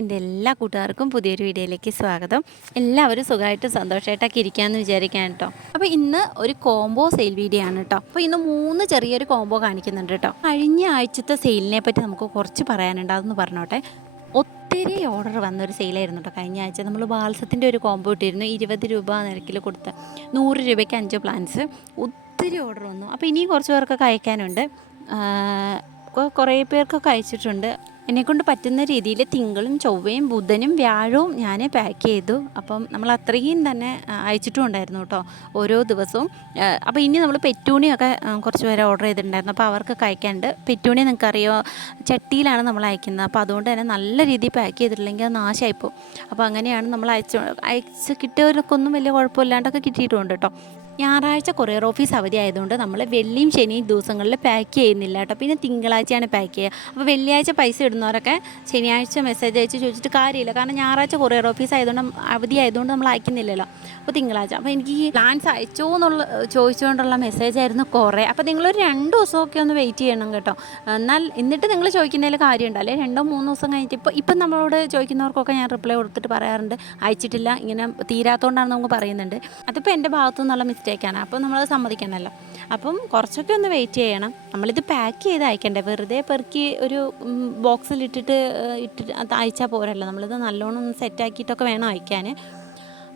എന്റെ എല്ലാ കൂട്ടുകാർക്കും പുതിയൊരു വീഡിയോയിലേക്ക് സ്വാഗതം. എല്ലാവരും സുഖമായിട്ട് സന്തോഷമായിട്ടൊക്കെ ഇരിക്കാമെന്ന് വിചാരിക്കാൻ കേട്ടോ. അപ്പോൾ ഇന്ന് ഒരു കോംബോ സെയിൽ വീഡിയോ ആണ് കേട്ടോ. അപ്പോൾ ഇന്ന് മൂന്ന് ചെറിയൊരു കോംബോ കാണിക്കുന്നുണ്ട് കേട്ടോ. കഴിഞ്ഞ ആഴ്ചത്തെ സെയിലിനെ പറ്റി നമുക്ക് കുറച്ച് പറയാനുണ്ട്. അതൊന്ന് പറഞ്ഞോട്ടെ. ഒത്തിരി ഓർഡർ വന്നൊരു സെയിലായിരുന്നു കേട്ടോ കഴിഞ്ഞ ആഴ്ച. നമ്മൾ ബാൽസത്തിന്റെ ഒരു കോംബോ ഇട്ടിരുന്നു. ഇരുപത് രൂപ നിരക്കിൽ കൊടുത്ത. നൂറ് രൂപയ്ക്ക് അഞ്ച് പ്ലാൻസ് ഒത്തിരി ഓർഡർ വന്നു. അപ്പോൾ ഇനിയും കുറച്ച് പേർക്കൊക്കെ അയക്കാനുണ്ട്. കുറേ പേർക്കൊക്കെ അയച്ചിട്ടുണ്ട്. എന്നെക്കൊണ്ട് പറ്റുന്ന രീതിയിൽ തിങ്കളും ചൊവ്വയും ബുധനും വ്യാഴവും ഞാൻ പാക്ക് ചെയ്തു. അപ്പം നമ്മൾ അത്രയും തന്നെ അയച്ചിട്ടും ഉണ്ടായിരുന്നു കേട്ടോ ഓരോ ദിവസവും. അപ്പോൾ ഇനി നമ്മൾ പെറ്റൂണിയൊക്കെ കുറച്ച് പേരെ ഓർഡർ ചെയ്തിട്ടുണ്ടായിരുന്നു. അപ്പോൾ അവർക്ക് കഴിക്കാണ്ട് പെറ്റൂണി നിങ്ങൾക്കറിയോ ചട്ടിയിലാണ് നമ്മൾ അയക്കുന്നത്. അപ്പോൾ അതുകൊണ്ട് തന്നെ നല്ല രീതിയിൽ പാക്ക് ചെയ്തിട്ടില്ലെങ്കിൽ അത് നാശമായിപ്പോവും. അപ്പോൾ അങ്ങനെയാണ് നമ്മൾ അയച്ചു അയച്ച് കിട്ടിയവർക്കൊന്നും വലിയ കുഴപ്പമില്ലാണ്ടൊക്കെ കിട്ടിയിട്ടുണ്ട് കേട്ടോ. ഞായറാഴ്ച കൊറിയർ ഓഫീസ് അവധി ആയതുകൊണ്ട് നമ്മൾ വെള്ളിയും ശനിയും ദിവസങ്ങളിൽ പാക്ക് ചെയ്യുന്നില്ല കേട്ടോ. പിന്നെ തിങ്കളാഴ്ചയാണ് പാക്ക് ചെയ്യുക. അപ്പോൾ വെള്ളിയാഴ്ച പൈസ ഇടുന്നവരൊക്കെ ശനിയാഴ്ച മെസ്സേജ് അയച്ച് ചോദിച്ചിട്ട് കാര്യമില്ല. കാരണം ഞായറാഴ്ച കൊറിയർ ഓഫീസ് ആയതുകൊണ്ട് അവധി ആയതുകൊണ്ട് നമ്മൾ അയക്കുന്നില്ലല്ലോ. അപ്പോൾ തിങ്കളാഴ്ച. അപ്പോൾ എനിക്ക് ഈ പ്ലാൻസ് അയച്ചോ എന്നുള്ള ചോദിച്ചുകൊണ്ടുള്ള മെസ്സേജ് ആയിരുന്നു കുറേ. അപ്പോൾ നിങ്ങളൊരു രണ്ട് ദിവസമൊക്കെ ഒന്ന് വെയിറ്റ് ചെയ്യണം കേട്ടോ. എന്നാൽ എന്നിട്ട് നിങ്ങൾ ചോദിക്കുന്നതിൽ കാര്യമുണ്ട്. അല്ലെ രണ്ടോ മൂന്നോ ദിവസം കഴിഞ്ഞിട്ട് ഇപ്പോൾ ഇപ്പം നമ്മളോട് ചോദിക്കുന്നവർക്കൊക്കെ ഞാൻ റിപ്ലൈ കൊടുത്തിട്ട് പറയാറുണ്ട്. അയച്ചിട്ടില്ല. ഇങ്ങനെ തീരാത്തതുകൊണ്ടാണ് നമുക്ക് പറയുന്നുണ്ട്. അതിപ്പോൾ എന്റെ ഭാഗത്തു നിന്നുള്ള മിസ്റ്റേക്കാണ് അപ്പോൾ നമ്മളത് സമ്മതിക്കണമല്ലോ അപ്പം കുറച്ചൊക്കെ ഒന്ന് വെയിറ്റ് ചെയ്യണം. നമ്മളിത് പാക്ക് ചെയ്ത് അയക്കണ്ടേ? വെറുതെ പെറുക്കി ഒരു ബോക്സിലിട്ടിട്ട് ഇട്ടിട്ട് അത് അയച്ചാൽ പോരല്ലോ. നമ്മളിത് നല്ലോണം ഒന്ന് സെറ്റാക്കിയിട്ടൊക്കെ വേണം അയക്കാൻ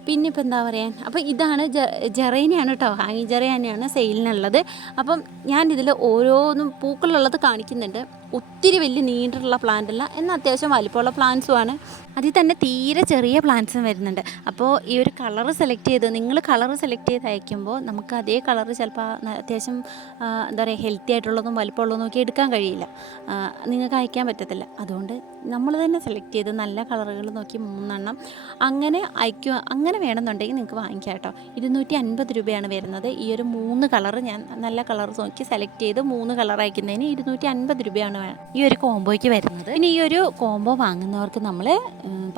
പിന്നെ ഇപ്പം എന്താ പറയാൻ അപ്പോൾ ഇതാണ് ജെറൈനയാണ് കേട്ടോ ഹാങ്ങി ജെറൈ തന്നെയാണ് സെയിലിനുള്ളത് അപ്പം ഞാൻ ഇതിൽ ഓരോന്നും പൂക്കളുള്ളത് കാണിക്കുന്നുണ്ട്. ഒത്തിരി വലിയ നീണ്ടിട്ടുള്ള പ്ലാന്റ് അല്ല. എന്നാൽ അത്യാവശ്യം വലിപ്പമുള്ള പ്ലാന്റ്സുമാണ് അതിൽ തന്നെ തീരെ ചെറിയ പ്ലാന്റ്സും വരുന്നുണ്ട്. അപ്പോൾ ഈ ഒരു കളർ സെലക്ട് ചെയ്ത് നിങ്ങൾ കളർ സെലക്ട് ചെയ്ത് അയക്കുമ്പോൾ നമുക്ക് അതേ കളർ ചിലപ്പോൾ അത്യാവശ്യം എന്താ പറയുക ഹെൽത്തി ആയിട്ടുള്ളതും വലിപ്പമുള്ളതും ഒക്കെ എടുക്കാൻ കഴിയില്ല. നിങ്ങൾക്ക് അയക്കാൻ പറ്റത്തില്ല. അതുകൊണ്ട് നമ്മൾ തന്നെ സെലക്ട് ചെയ്ത് നല്ല കളറുകൾ നോക്കി മൂന്നെണ്ണം അങ്ങനെ അയക്കുക അങ്ങനെ വേണമെന്നുണ്ടെങ്കിൽ നിങ്ങൾക്ക് വാങ്ങിക്കാം കേട്ടോ. ഇരുന്നൂറ്റി അൻപത് രൂപയാണ് വരുന്നത്. ഈ ഒരു മൂന്ന് കളർ ഞാൻ നല്ല കളർ നോക്കി സെലക്ട് ചെയ്ത് മൂന്ന് കളർ അയക്കുന്നതിന് ഇരുന്നൂറ്റി അൻപത് രൂപയാണ് ഈ ഒരു കോംബോയ്ക്ക് വരുന്നത്. പിന്നെ ഈ ഒരു കോംബോ വാങ്ങുന്നവർക്ക് നമ്മൾ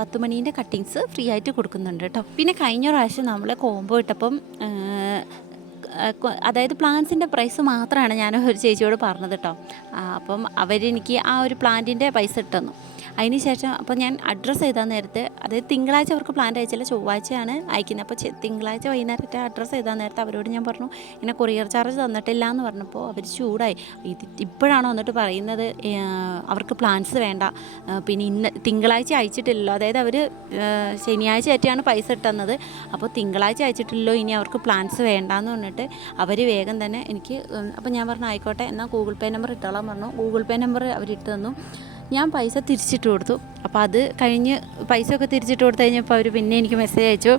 പത്ത് മണീന്റെ കട്ടിങ്സ് ഫ്രീ ആയിട്ട് കൊടുക്കുന്നുണ്ട് കേട്ടോ. പിന്നെ കഴിഞ്ഞ പ്രാവശ്യം നമ്മൾ കോംബോ ഇട്ടപ്പം അതായത് പ്ലാന്റ്സിന്റെ പ്രൈസ് മാത്രമാണ് ഞാൻ ഒരു ചേച്ചിയോട് പറഞ്ഞത് കേട്ടോ. അപ്പം അവരെനിക്ക് ആ ഒരു പ്ലാന്റിന്റെ പൈസ ഇട്ടെന്നു. അതിന് ശേഷം അപ്പോൾ ഞാൻ അഡ്രസ്സ് ചെയ്താൽ നേരത്തെ അതായത് തിങ്കളാഴ്ച അവർക്ക് പ്ലാൻ അയച്ചില്ല ചൊവ്വാഴ്ചയാണ് അയക്കുന്നത്. അപ്പോൾ തിങ്കളാഴ്ച വൈകുന്നേരത്തെ അഡ്രസ്സ് ചെയ്താൽ നേരത്തെ അവരോട് ഞാൻ പറഞ്ഞു ഇങ്ങനെ കൊറിയർ ചാർജ് തന്നിട്ടില്ല എന്ന് പറഞ്ഞപ്പോൾ അവർ ചൂടായി. ഇത് ഇപ്പോഴാണ് വന്നിട്ട് പറയുന്നത്? അവർക്ക് പ്ലാൻസ് വേണ്ട. പിന്നെ ഇന്ന് തിങ്കളാഴ്ച അയച്ചിട്ടില്ലല്ലോ. അതായത് അവർ ശനിയാഴ്ച ആയിട്ടാണ് പൈസ ഇട്ടുന്നത് അപ്പോൾ തിങ്കളാഴ്ച അയച്ചിട്ടില്ലല്ലോ ഇനി അവർക്ക് പ്ലാൻസ് വേണ്ടാന്ന് പറഞ്ഞിട്ട് അവർ വേഗം തന്നെ എനിക്ക് അപ്പോൾ ഞാൻ പറഞ്ഞു ആയിക്കോട്ടെ എന്നാൽ ഗൂഗിൾ പേ നമ്പർ ഇട്ടോളാൻ പറഞ്ഞു. ഗൂഗിൾ പേ നമ്പർ അവർ ഇട്ട് തന്നു ഞാൻ പൈസ തിരിച്ചിട്ട് കൊടുത്തു. അപ്പോൾ അത് കഴിഞ്ഞ് പൈസ ഒക്കെ തിരിച്ചിട്ട് കൊടുത്തു കഴിഞ്ഞപ്പോൾ അവർ പിന്നെ എനിക്ക് മെസ്സേജ് അയച്ചു.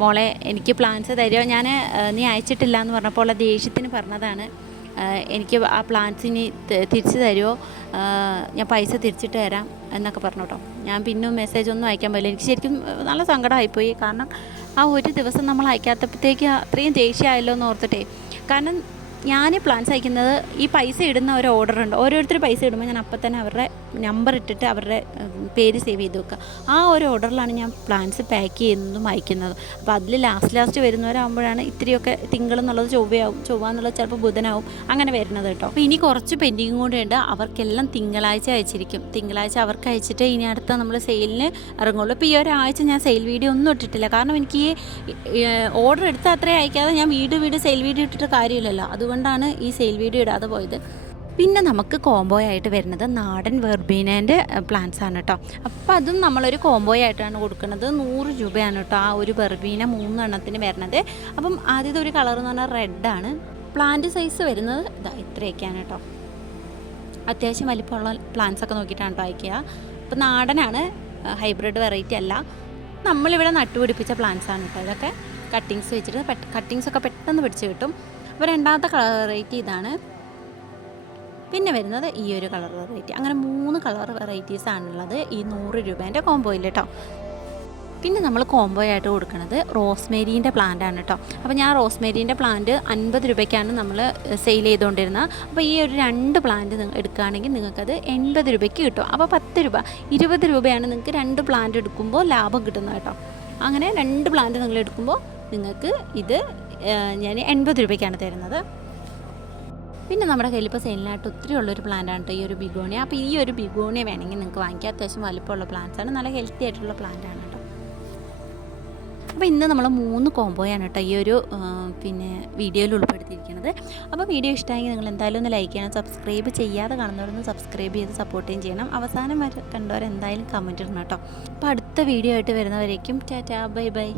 മോളെ എനിക്ക് പ്ലാൻസ് തരുമോ ഞാൻ നീ അയച്ചിട്ടില്ല എന്ന് പറഞ്ഞപ്പോൾ ഉള്ള ദേഷ്യത്തിന് പറഞ്ഞതാണ്. എനിക്ക് ആ പ്ലാൻസ് ഇനി തിരിച്ച് തരുമോ ഞാൻ പൈസ തിരിച്ചിട്ട് തരാം എന്നൊക്കെ പറഞ്ഞു കേട്ടോ ഞാൻ പിന്നെ മെസ്സേജ് ഒന്നും അയക്കാൻ പറ്റില്ല എനിക്ക് ശരിക്കും നല്ല സങ്കടമായിപ്പോയി. കാരണം ആ ഒരു ദിവസം നമ്മൾ അയക്കാത്തപ്പോഴത്തേക്ക് അത്രയും ദേഷ്യമായല്ലോ എന്ന് ഓർത്തിട്ടേ. കാരണം ഞാൻ പ്ലാൻസ് അയക്കുന്നത് ഈ പൈസ ഇടുന്ന ഒരു ഓർഡർ ഉണ്ട്. ഓരോരുത്തർ പൈസ ഇടുമ്പോൾ ഞാൻ അപ്പം തന്നെ അവരുടെ നമ്പർ ഇട്ടിട്ട് അവരുടെ പേര് സേവ് ചെയ്ത് വെക്കുക. ആ ഒരു ഓർഡറിലാണ് ഞാൻ പ്ലാൻസ് പാക്ക് ചെയ്യുന്നതും അയക്കുന്നതും. അപ്പോൾ അതിൽ ലാസ്റ്റ് ലാസ്റ്റ് വരുന്നവരാകുമ്പോഴാണ് ഇത്തിരിയൊക്കെ തിങ്കൾ എന്നുള്ളത് ചൊവ്വയാവും. ചൊവ്വ എന്നുള്ളത് ചിലപ്പോൾ ബുധനാവും. അങ്ങനെ വരുന്നത് കേട്ടോ. അപ്പോൾ ഇനി കുറച്ച് പെൻഡിങ്ങും കൂടെ ഉണ്ട്. അവർക്കെല്ലാം തിങ്കളാഴ്ച അയച്ചിരിക്കും. തിങ്കളാഴ്ച അവർക്ക് അയച്ചിട്ട് ഇനി അടുത്ത നമ്മൾ സെയിലിന് ഇറങ്ങുള്ളൂ. ഇപ്പോൾ ഈ ഒരാഴ്ച ഞാൻ സെയിൽ വീഡിയോ ഒന്നും ഇട്ടിട്ടില്ല. കാരണം എനിക്ക് ഈ ഓർഡർ എടുത്ത് അത്രയും അയക്കാതെ ഞാൻ വീട് വീട് സെയിൽ വീഡിയോ ഇട്ടിട്ട് കാര്യമില്ലല്ലോ. അതുകൊണ്ടാണ് ഈ സെയിൽ വീഡിയോ ഇടാതെ പോയത്. പിന്നെ നമുക്ക് കോംബോ ആയിട്ട് വരുന്നത് നാടൻ വെർബീനേന്റെ പ്ലാന്റ്സ് ആണ് കേട്ടോ അപ്പോൾ അതും നമ്മളൊരു കോംബോ ആയിട്ടാണ് കൊടുക്കുന്നത്. നൂറ് രൂപയാണ് കേട്ടോ ആ ഒരു വെർബീന മൂന്നെണ്ണത്തിന് വരുന്നത്. അപ്പം ആദ്യത്തെ ഒരു കളർ എന്ന് പറഞ്ഞാൽ റെഡാണ് പ്ലാന്റ് സൈസ് വരുന്നത് ഇതാ ഇത്രയൊക്കെയാണ് കേട്ടോ അത്യാവശ്യം വലിപ്പമുള്ള പ്ലാന്റ്സ് ഒക്കെ നോക്കിയിട്ടാണ് കേട്ടോ അയക്കുക. അപ്പോൾ നാടനാണ് ഹൈബ്രിഡ് വെറൈറ്റി അല്ല. നമ്മളിവിടെ നട്ടുപിടിപ്പിച്ച പ്ലാന്റ്സ് ആണ് കേട്ടോ ഇതൊക്കെ കട്ടിങ്സ് വെച്ചിട്ട് കട്ടിങ്സ് ഒക്കെ പെട്ടെന്ന് പിടിച്ച് കിട്ടും. അപ്പോൾ രണ്ടാമത്തെ കളർ വെറൈറ്റി ഇതാണ്. പിന്നെ വരുന്നത് ഈ ഒരു കളർ വെറൈറ്റി അങ്ങനെ മൂന്ന് കളർ വെറൈറ്റീസ് ആണുള്ളത്. ഈ നൂറ് രൂപേന്റെ കോംബോയിൽ കേട്ടോ പിന്നെ നമ്മൾ കോംബോ ആയിട്ട് കൊടുക്കുന്നത് റോസ്മേരീന്റെ പ്ലാന്റ് ആണ് കേട്ടോ അപ്പോൾ ഞാൻ റോസ്മേരീന്റെ പ്ലാന്റ് അൻപത് രൂപയ്ക്കാണ് നമ്മൾ സെയിൽ ചെയ്തുകൊണ്ടിരുന്നത്. അപ്പോൾ ഈ ഒരു രണ്ട് പ്ലാന്റ് നിങ്ങൾ എടുക്കുകയാണെങ്കിൽ നിങ്ങൾക്കത് എൺപത് രൂപയ്ക്ക് കിട്ടും. അപ്പോൾ പത്ത് രൂപ ഇരുപത് രൂപയാണ് നിങ്ങൾക്ക് രണ്ട് പ്ലാന്റ് എടുക്കുമ്പോൾ ലാഭം കിട്ടുന്നത് കേട്ടോ അങ്ങനെ രണ്ട് പ്ലാന്റ് നിങ്ങൾ എടുക്കുമ്പോൾ നിങ്ങൾക്ക് ഇത് ഞാൻ എൺപത് രൂപയ്ക്കാണ് തരുന്നത്. പിന്നെ നമ്മുടെ കയ്യിൽ ഇപ്പോൾ സെയിലിനായിട്ട് ഒത്തിരി ഉള്ളൊരു പ്ലാന്റാണ് കേട്ടോ ഈ ഒരു ബിഗോണിയ അപ്പോൾ ഈ ഒരു ബിഗോണിയ വേണമെങ്കിൽ നിങ്ങൾക്ക് വാങ്ങിക്കാം. അത്യാവശ്യം വലുപ്പമുള്ള പ്ലാന്റ്സാണ് നല്ല ഹെൽത്തി ആയിട്ടുള്ള പ്ലാന്റ് ആണ് കേട്ടോ അപ്പോൾ ഇന്ന് നമ്മൾ മൂന്ന് കോംബോയാണ് കേട്ടോ ഈ ഒരു പിന്നെ വീഡിയോയിൽ ഉൾപ്പെടുത്തിയിരിക്കുന്നത്. അപ്പോൾ വീഡിയോ ഇഷ്ടമായെങ്കിൽ നിങ്ങൾ എന്തായാലും ഒന്ന് ലൈക്ക് ചെയ്യണം. സബ്സ്ക്രൈബ് ചെയ്യാതെ കാണുന്നവരൊന്ന് സബ്സ്ക്രൈബ് ചെയ്ത് സപ്പോർട്ടും ചെയ്യണം. അവസാനം വരെ കണ്ടവർ എന്തായാലും കമന്റ് ഇടണം കേട്ടോ അപ്പോൾ അടുത്ത വീഡിയോ ആയിട്ട് വരുന്നവരേക്കും ടാറ്റാ. Bye bye.